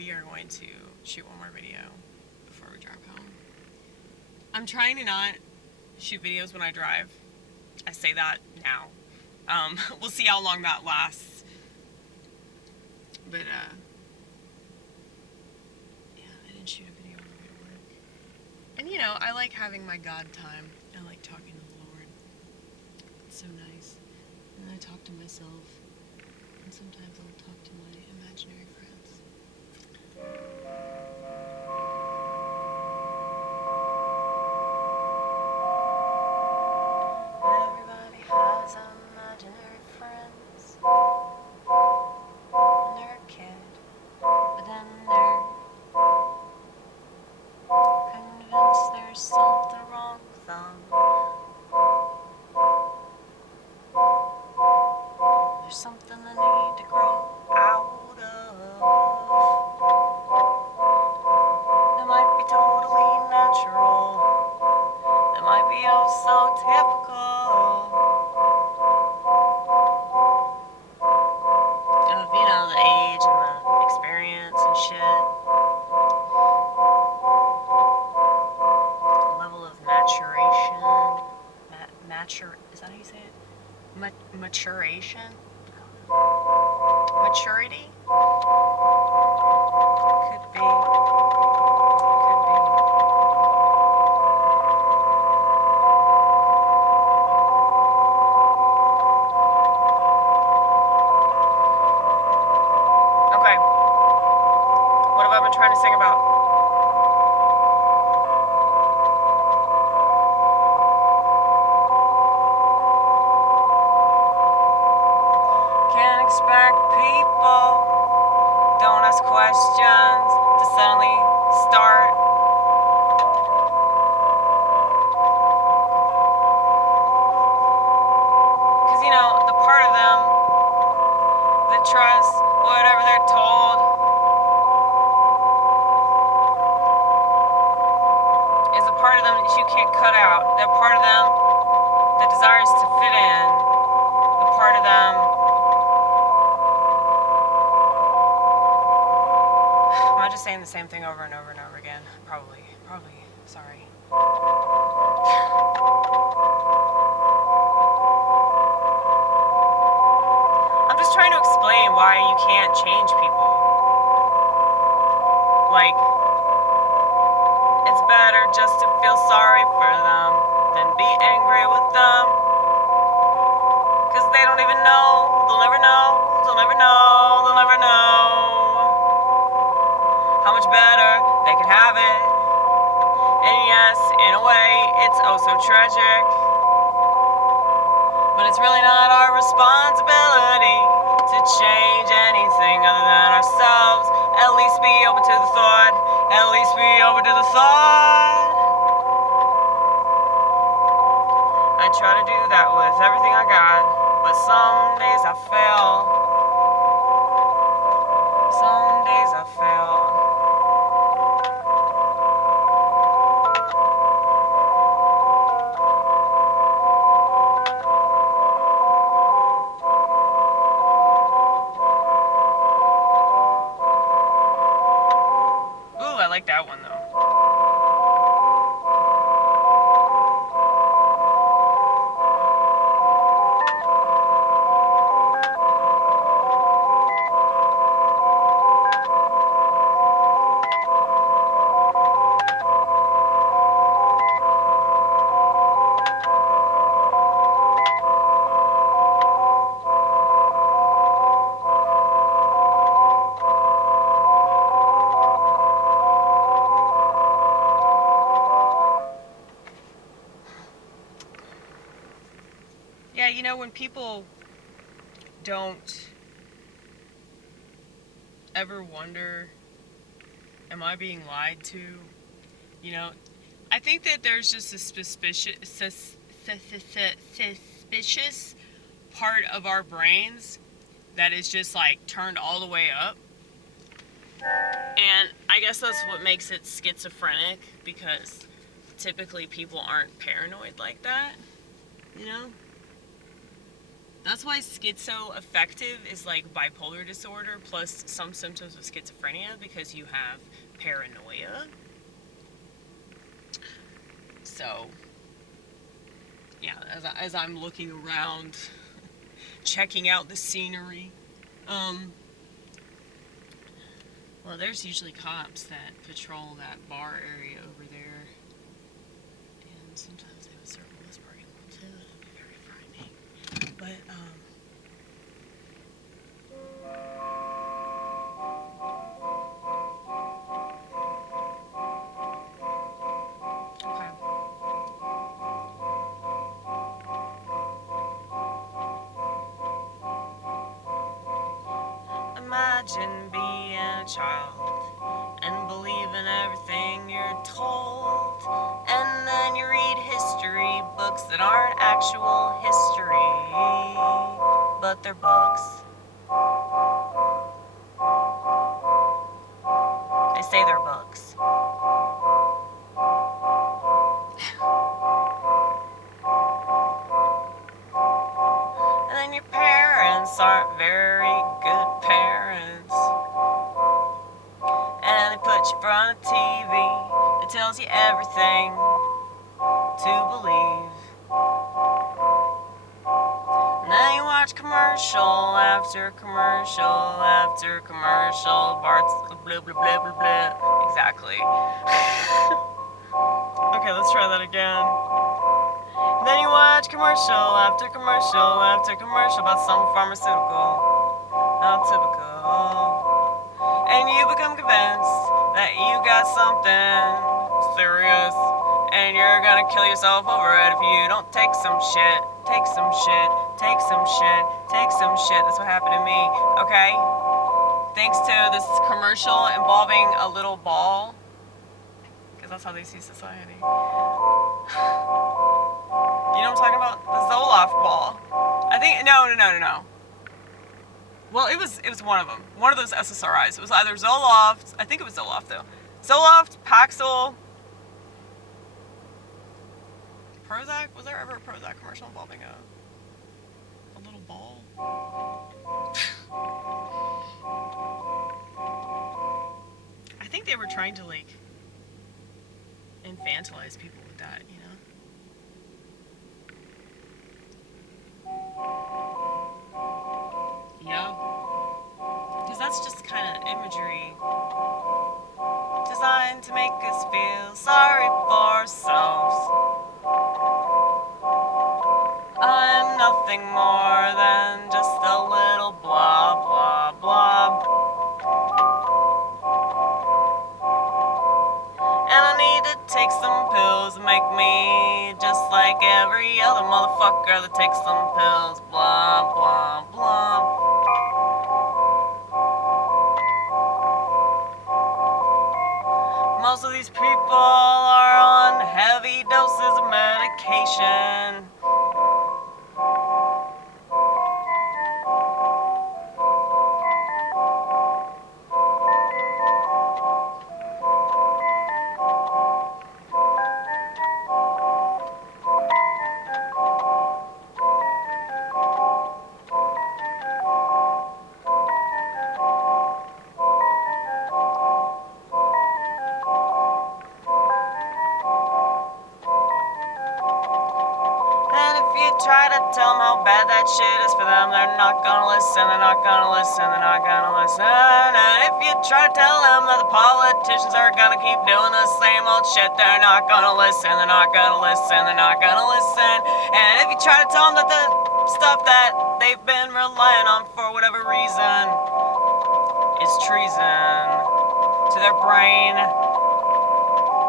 we are going to shoot one more video before we drive home. I'm trying to not shoot videos when I drive. I say that now. We'll see how long that lasts. But, yeah, I didn't shoot a video on the way to work. And, you know, I like having my God time. I like talking to the Lord. It's so nice. And then I talk to myself. And sometimes I'll talk to my imaginary friends. Everybody has imaginary friends when they're a kid, but then they're convinced there's something wrong with them. There's something they need to grow out of. That might be totally natural. That might be oh so typical of, you know, the age and the experience and shit. The level of maturation. Is that how you say it? Maturation? Maturity? Could be. Okay. What have I been trying to sing about? Can't expect people, don't ask questions, to suddenly start. Because, you know, the part of them that trusts whatever they're told is a part of them that you can't cut out. That part of them that desires to fit in. The part of them. Am I just saying the same thing over and over and over again? Probably. Sorry. I'm just trying to explain why you can't change people. Like, it's better just to feel sorry for them than be angry with them. Because they don't even know. They'll never know. They'll never know. They'll never know how much better they can have it. And yes, in a way, it's oh so tragic. But it's really not our responsibility to change anything other than ourselves. At least be open to the thought. At least be open to the thought. I try to do that with everything I got. But some days I fail. Some days I fail. Ooh, I like that one though. Yeah, you know, when people don't ever wonder, am I being lied to? You know, I think that there's just a suspicious part of our brains that is just like turned all the way up. And I guess that's what makes it schizophrenic, because typically people aren't paranoid like that, you know? That's why schizoaffective is like bipolar disorder plus some symptoms of schizophrenia, because you have paranoia. So, yeah, as I'm looking around, checking out the scenery, well, there's usually cops that patrol that bar area over there, and sometimes they would circle this parking lot too. That'd be very frightening. But okay. Imagine being a child and believing everything you're told. And then you read history books that aren't actual history, but they're books. They say they're books. And then your parents aren't very good parents. And they put you in front of TV that tells you everything to believe. And then you watch commercial after commercial after commercial. Bart's blah blah blah blah blah. Exactly. Okay, let's try that again. And then you watch commercial after commercial after commercial about some pharmaceutical. How typical. And you become convinced that you got something serious, and you're gonna kill yourself over it if you don't take some shit. Take some shit. Take some shit. Take some shit. That's what happened to me, okay? Thanks to this commercial involving a little ball, because that's how they see society. You know what I'm talking about? The Zoloft ball. I think, no. Well, it was one of them. One of those SSRIs. It was either Zoloft. I think it was Zoloft though. Zoloft, Paxil, Prozac. Was there ever a Prozac commercial involving a little ball? I think they were trying to like infantilize people with that, you know. Yeah. Because that's just kind of imagery designed to make us feel sorry for ourselves. I'm nothing more than just a little blob, blob, blob. And I need to take some pills to make me just like every other motherfucker that takes some pills, blah, blah, blah. Most of these people are on heavy doses of medication. Try to tell them how bad that shit is for them, they're not gonna listen, they're not gonna listen, they're not gonna listen. And if you try to tell them that the politicians are gonna keep doing the same old shit, they're not gonna listen, they're not gonna listen, they're not gonna listen. And if you try to tell them that the stuff that they've been relying on for whatever reason is treason to their brain,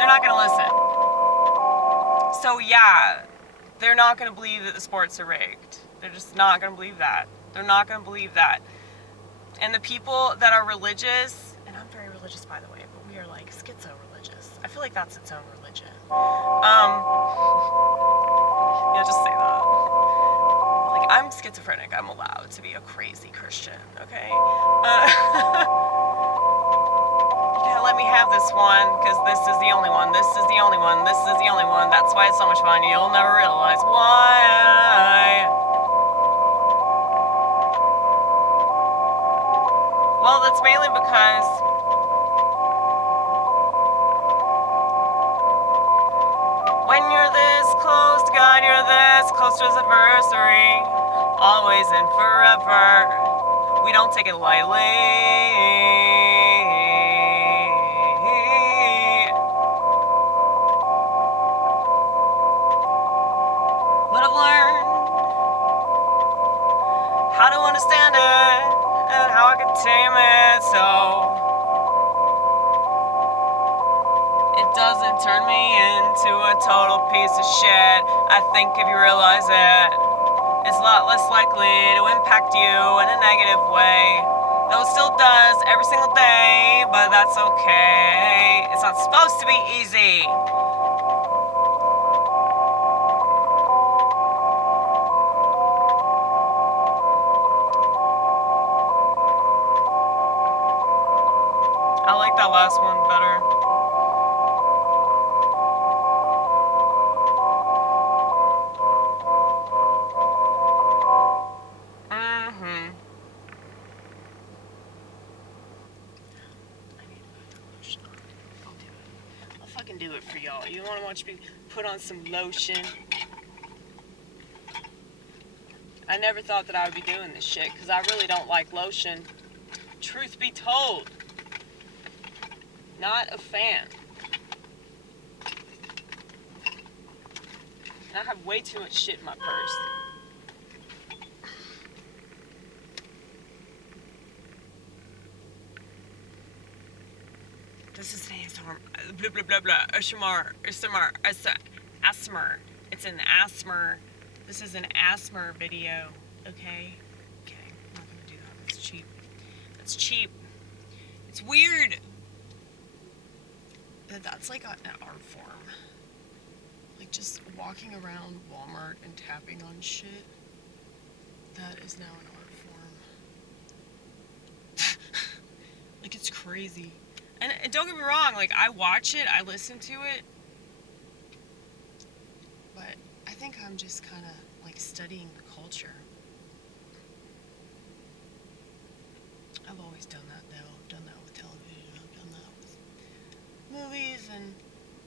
they're not gonna listen. So yeah, they're not going to believe that the sports are rigged. They're just not going to believe that. They're not going to believe that. And the people that are religious, and I'm very religious by the way, but we are like schizo-religious. I feel like that's its own religion. Yeah, just say that. Like, I'm schizophrenic. I'm allowed to be a crazy Christian, okay? You gotta let me have this one, because this is the only one, this is the only one, this is the only one. That's why it's so much fun. You'll never realize why. Well, that's mainly because when you're this close to God, you're this close to his adversary. Always and forever. We don't take it lightly. But I've learned how to understand it and how I can tame it so it doesn't turn me into a total piece of shit. I think if you realize it, it's a lot less likely to impact you in a negative way. Though it still does every single day, but that's okay. It's not supposed to be easy. I like that last one better. Mm-hmm. I need to put the lotion on. I'll do it. I'll fucking do it for y'all. You wanna watch me put on some lotion? I never thought that I would be doing this shit, because I really don't like lotion. Truth be told. Not a fan. I have way too much shit in my purse. This is an ASMR. Blah blah blah blah. ASMR. ASMR. It's an ASMR. This is an ASMR video. Okay? Okay. I'm not gonna do that. That's cheap. That's cheap. It's weird. That's like an art form. Like just walking around Walmart and tapping on shit. That is now an art form. Like it's crazy. And don't get me wrong, like I watch it, I listen to it. But I think I'm just kind of like studying the culture. I've always done that though. I've done that with television. I've done that with movies and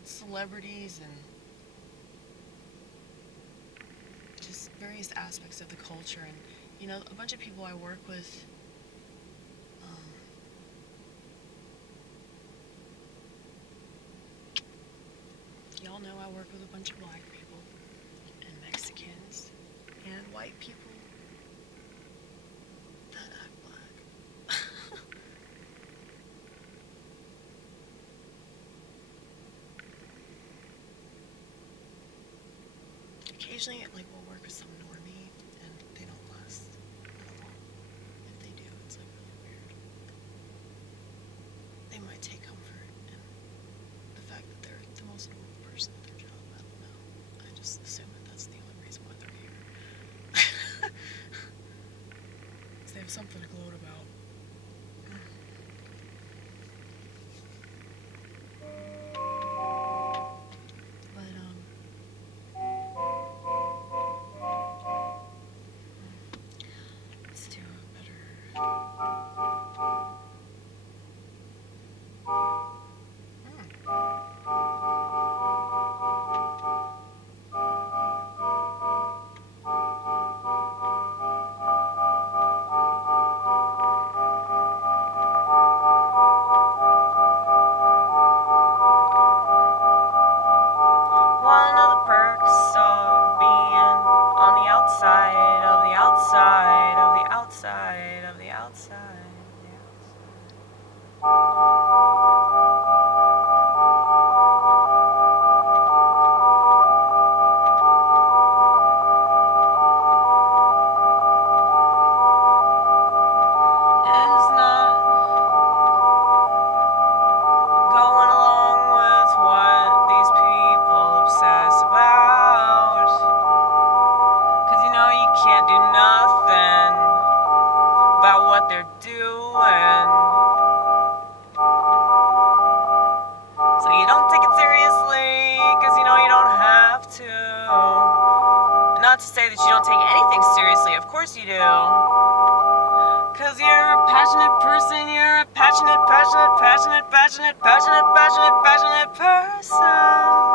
celebrities and just various aspects of the culture. And you know, a bunch of people I work with, y'all know I work with a bunch of black people and Mexicans and white people that act black. Occasionally, like, we'll work with some normie, and they don't last that long. If they do, it's, like, really weird. They might take comfort in the fact that they're the most normal person at their job. I don't know. I just assume that that's the only reason why they're here. Because they have something to gloat about. Let's do a better. One of the perks of being on the outside of the outside of the outside of the outside. Is not going along with what these people obsess about. Cause you know you can't do nothing about what they're doing. So you don't take it seriously, cause you know you don't have to. Not to say that you don't take anything seriously, of course you do. 'Cause you're a passionate person, you're a passionate, passionate, passionate, passionate, passionate, passionate, passionate person.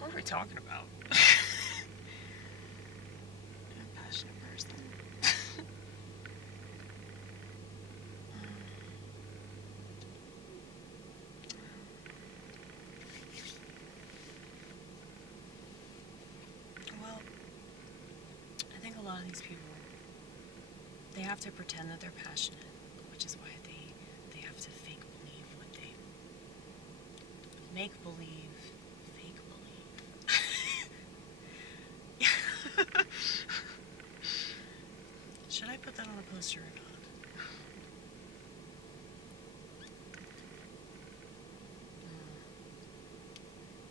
What are we talking about? I'm a passionate person. Well, I think a lot of these people, they have to pretend that they're passionate, which is why they have to fake believe what they make believe, fake believe. Should I put that on a poster or not?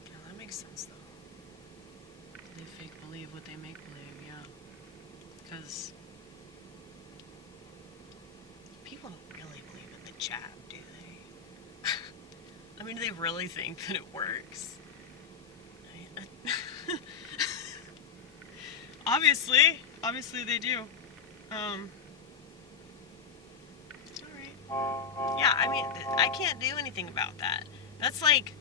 Yeah, that makes sense though. They fake believe what they make believe, yeah. Because people don't really believe in the jab, do they? I mean, do they really think that it works? Obviously they do. It's alright. Yeah, I mean, I can't do anything about that. That's like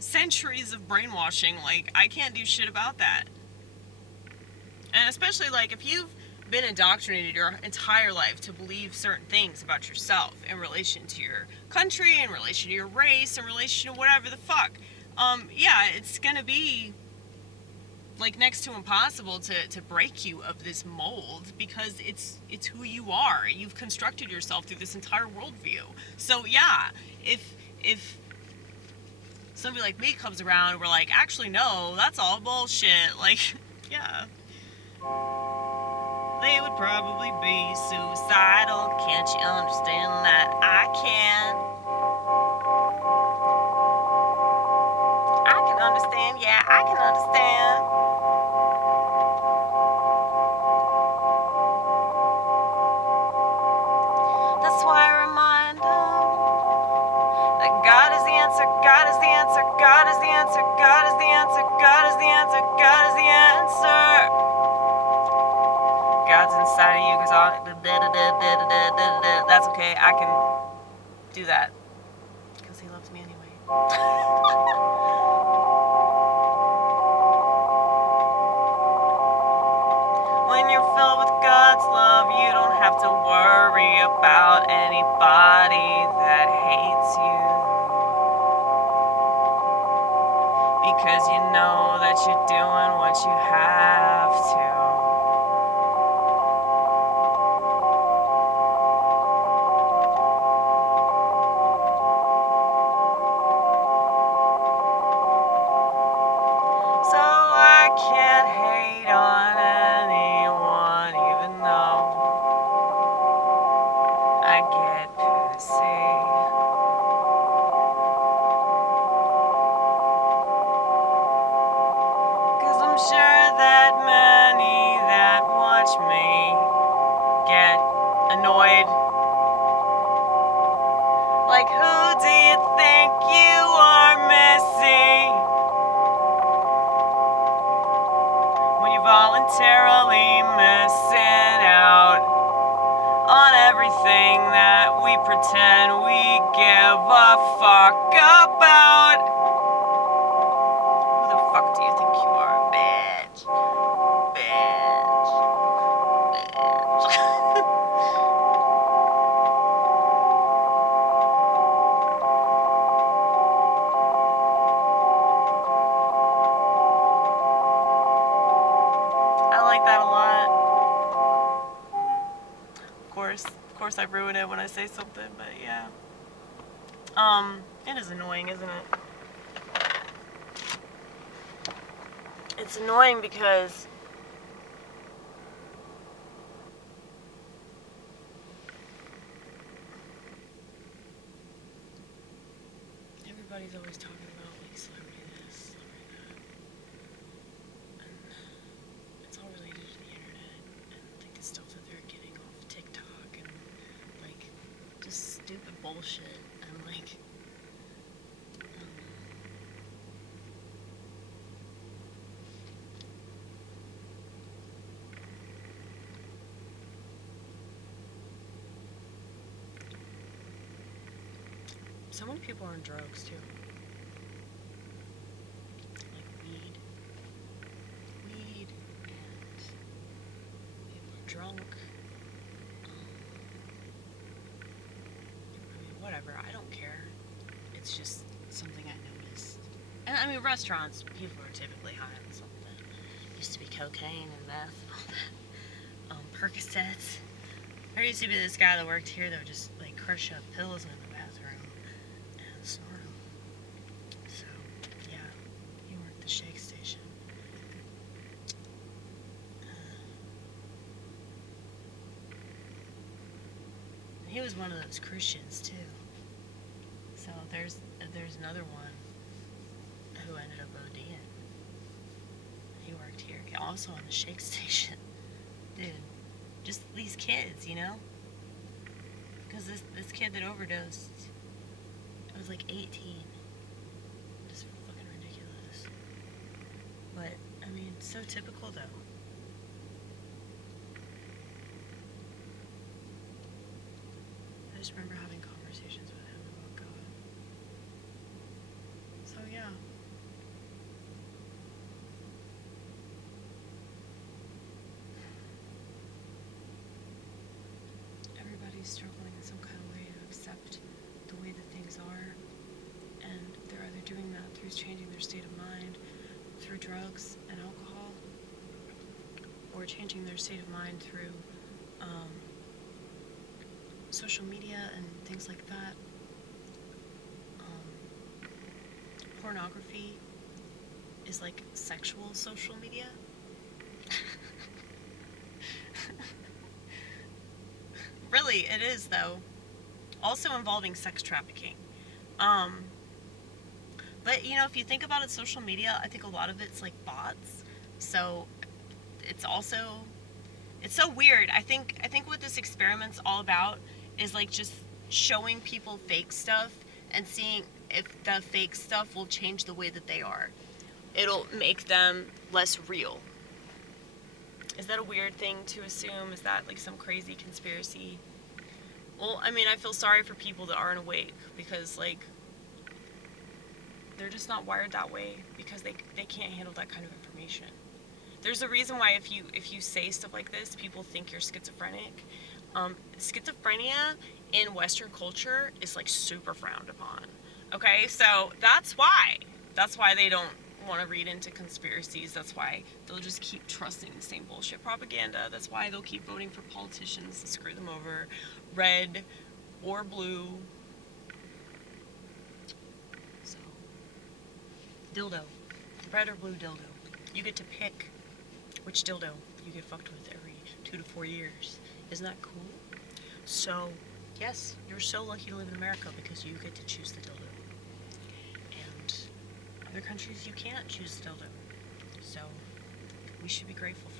centuries of brainwashing. Like, I can't do shit about that. And especially, like, if you've been indoctrinated your entire life to believe certain things about yourself in relation to your country, in relation to your race, in relation to whatever the fuck, yeah, it's gonna be like next to impossible to break you of this mold, because it's who you are. You've constructed yourself through this entire worldview. So yeah, if somebody like me comes around, we're like, actually no, that's all bullshit. Like, yeah, they would probably be suicidal. Can't you understand that? I can understand. Yeah, I can understand. That's why I remind them that God is the answer, God is the answer, God is the answer, God is the answer, God is the answer, God is the answer. God's inside of you, because all that's okay. I can do that because He loves me anyway. When you're filled with God's love, you don't have to worry about anybody that hates you, because you know that you're doing what you have to. So I can't hate on anyone, even though I get pissy. 'Cause I'm sure that many that watch me get annoyed. Like, who do you think you are missing when you're voluntarily missing out on everything that we pretend we give a fuck about? Who the fuck do you think you are, bitch? Bitch. Bitch. I like that a lot. Of course I ruin it when I say something, but yeah. It is annoying, isn't it? It's annoying because everybody's always talking about like celebrity this, celebrity that, and it's all related to the internet and like the stuff that they're getting off TikTok and like just stupid bullshit and like. So many people are on drugs too. Like weed, and people are drunk. I mean, whatever. I don't care. It's just something I noticed. And I mean, restaurants, people are typically high on something. Used to be cocaine and meth and all that. Percocets. There used to be this guy that worked here that would just like crush up pills in the bathroom and snort them. So, yeah, he worked the shake station. And he was one of those Christians too. So there's another one who ended up ODing. He worked here, also on the shake station. Dude, just these kids, you know? Because this kid that overdosed, it was like 18. Just fucking ridiculous. But, I mean, so typical though. I just remember having conversations with him about God. So, yeah. Everybody's struggling in some kind of way to accept the way that things are, and they're either doing that through changing their state of mind through drugs and alcohol, or changing their state of mind through social media and things like that. Pornography is like sexual social media. Really, it is though. Also involving sex trafficking. But you know, if you think about it, social media, I think a lot of it's like bots. So it's so weird. I think what this experiment's all about is like just showing people fake stuff and seeing if the fake stuff will change the way that they are. It'll make them less real. Is that a weird thing to assume? Is that like some crazy conspiracy? Well, I mean, I feel sorry for people that aren't awake because like they're just not wired that way because they can't handle that kind of information. There's a reason why if you say stuff like this, people think you're schizophrenic. Schizophrenia in Western culture is like super frowned upon. Okay, so that's why they don't want to read into conspiracies. That's why they'll just keep trusting the same bullshit propaganda. That's why they'll keep voting for politicians to screw them over, red or blue. So, dildo, red or blue dildo. You get to pick which dildo you get fucked with every 2 to 4 years. Isn't that cool? So, yes, you're so lucky to live in America because you get to choose the dildo. And other countries you can't choose the dildo. So, we should be grateful